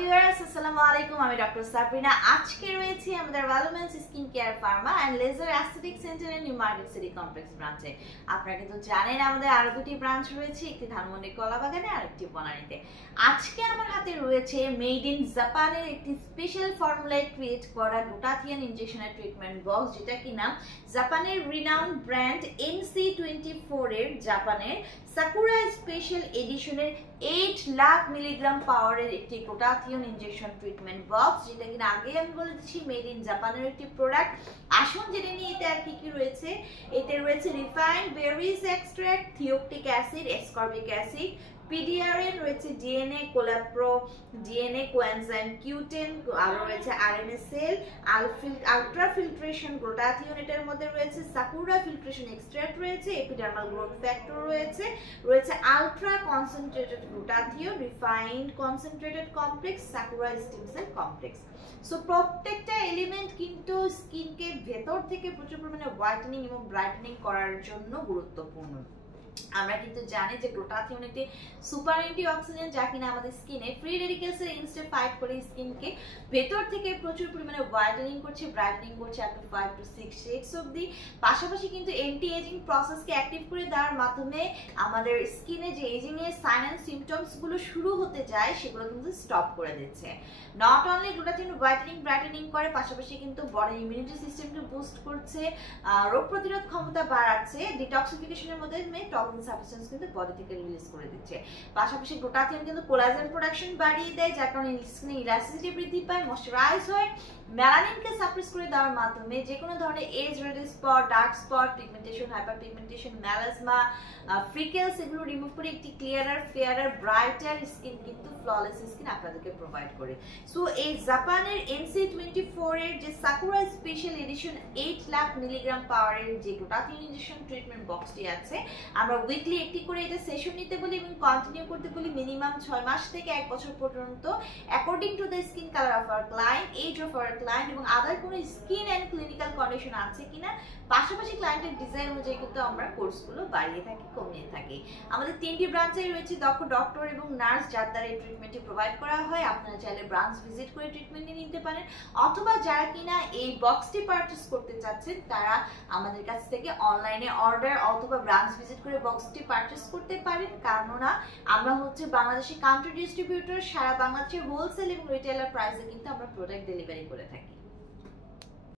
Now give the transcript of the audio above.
Viewers আসসালামু আলাইকুম, আমি ডক্টর সাবরিনা। আজকে রয়েছি আমাদের ওয়ালমেন্স skin care pharma and laser aesthetic সেন্টারের নিউ মার্কেট সিটি কমপ্লেক্স ব্রাঞ্চে। আপনারা কিন্তু জানেন আমাদের আরো দুটি ব্রাঞ্চ রয়েছে, একটি ধানমন্ডি কলাবাগানে আর একটি বনানীতে। আজকে আমার হাতে রয়েছে মেড ইন জাপানের একটি স্পেশাল ফর্মুলায় ক্রিয়েট করা গ্লুটাথিয়ন ইনজেকশনের ট্রিটমেন্ট বক্স, যেটা কিনা জাপানের রিনাউন্ড ব্র্যান্ড NC24 এর জাপানের সাকুরা স্পেশাল এডিশনের 8 লাখ মিলিগ্রাম পাওয়ারের একটি গ্লুটাথিয়ন ইনজেকশন ট্রিটমেন্ট বক্স, যেটা কিনা আগে আমি বলে দিচ্ছি মেড ইন জাপানের একটি প্রোডাক্ট। আসুন জেনে নিই এতে আর কি কি রয়েছে। এতে রয়েছে refined berries extract, thioctic acid, ascorbic acid, PDRN রয়েছে, DNA collapro, DNA coenzyme Q10, আর রয়েছে RNA cell, ultra filtration glutathione এটার মধ্যে রয়েছে, সাকুরা ফিল্ট্রেশন এক্সট্রাক্ট রয়েছে, এপিডার্মাল গ্রোথ ফ্যাক্টর রয়েছে ultra concentrated glutathione, refined concentrated complex, sakura stem cell complex. So প্রত্যেকটা element কিন্তু স্কিনকে ভেতর থেকে প্রচুর পরিমাণে হোয়াইটেনিং এবং ব্রাইটেনিং করার জন্য গুরুত্বপূর্ণ। আমরা কিন্তু জানি যে গ্লুটাথিয়ন একটি সুপার অ্যান্টিঅক্সিডেন্ট, যা কিনা আমাদের স্কিনে ফ্রি রেডিকেলস এর এগেইনস্টে ফাইট করে স্কিনকে ভেতর থেকে প্রচুর পরিমাণে হোয়াইটেনিং করছে, ব্রাইটেনিং করছে আপ টু 5 to 6 শেডস অবধি। পাশাপাশি কিন্তু অ্যান্টি এজিং প্রসেসকে অ্যাক্টিভ করে দেওয়ার মাধ্যমে আমাদের স্কিনে যে এজিং এর সাইন এন্ড সিম্পটমস গুলো শুরু হতে যায় সেগুলো কিন্তু স্টপ করে দিচ্ছে। Not only glutathione whitening brightening করে, পাশাপাশি কিন্তু বডি ইমিউনিটি সিস্টেমকে বুস্ট করছে, রোগ প্রতিরোধ ক্ষমতা বাড়াচ্ছে, ডিটক্সিফিকেশনের মধ্যে টক্সিন সাবস্টেন্স কিন্তু বডি থেকে রিলিজ করে দিচ্ছে। পাশাপাশি গ্লুটাথিয়ন কিন্তু কোলাজেন প্রোডাকশন বাড়িয়ে দেয়, যার কারণে স্কিনে ইলাস্টিসিটি বৃদ্ধি পায়, ময়শ্চারাইজ হয়, মেলানিনকে সাপ্রেস করে দেওয়ার মাধ্যমে যে কোনো ধরনের age ready spot, dark spot, pigmentation, hyper pigmentation, melasma, freckles এগুলো রিমুভ করে একটি ক্লিয়ারার, ফেয়ারার, ব্রাইটার স্কিন কিন্তু ফ্ললেস স্কিন আপনাদেরকে প্রোভাইড করে। সো এই জাপানের NC24 এর যে Sakura special edition 8 lakh milligram পাওয়ারের যে গ্লুটাথিয়ন ইনজেকশন ট্রিটমেন্ট বক্সটি আছে, আমরা উইকলি একটি করে এটা সেশন নিতে বলি এবং কন্টিনিউ করতে বলি মিনিমাম 6 মাস থেকে 1 বছর পর্যন্ত, according to the skin colour of our client, age of our client এবং আদার কোনো স্কিন এন্ড ক্লিনিক্যাল কন্ডিশন আছে কিনা, পাশাপাশি ক্লায়েন্টের ডিজাইন অনুযায়ী কিন্তু আমরা কোর্সগুলো বাড়িয়ে থাকি, কমিয়ে থাকি। আমাদের 3টি ব্রাঞ্চে রয়েছে দক্ষ ডক্টর এবং নার্স, যার দ্বারা এই ট্রিটমেন্টটি প্রোভাইড করা হয়। আপনারা চাইলে ব্রাঞ্চ ভিজিট করে ট্রিটমেন্ট নিতে পারেন, অথবা যারা কিনা এই বক্সটি পারচেজ করতে চাচ্ছেন তারা আমাদের কাছ থেকে অনলাইনে অর্ডার অথবা ব্রাঞ্চ ভিজিট করে বক্সটি পারচেজ করতে পারেন। কেননা আমরা হচ্ছে বাংলাদেশি কাউন্টার ডিস্ট্রিবিউটর, সারা বাংলাদেশের হোলসেল এবং রিটেলার প্রাইসে কিন্তু আমরা প্রোডাক্ট ডেলিভারি করে থাকি।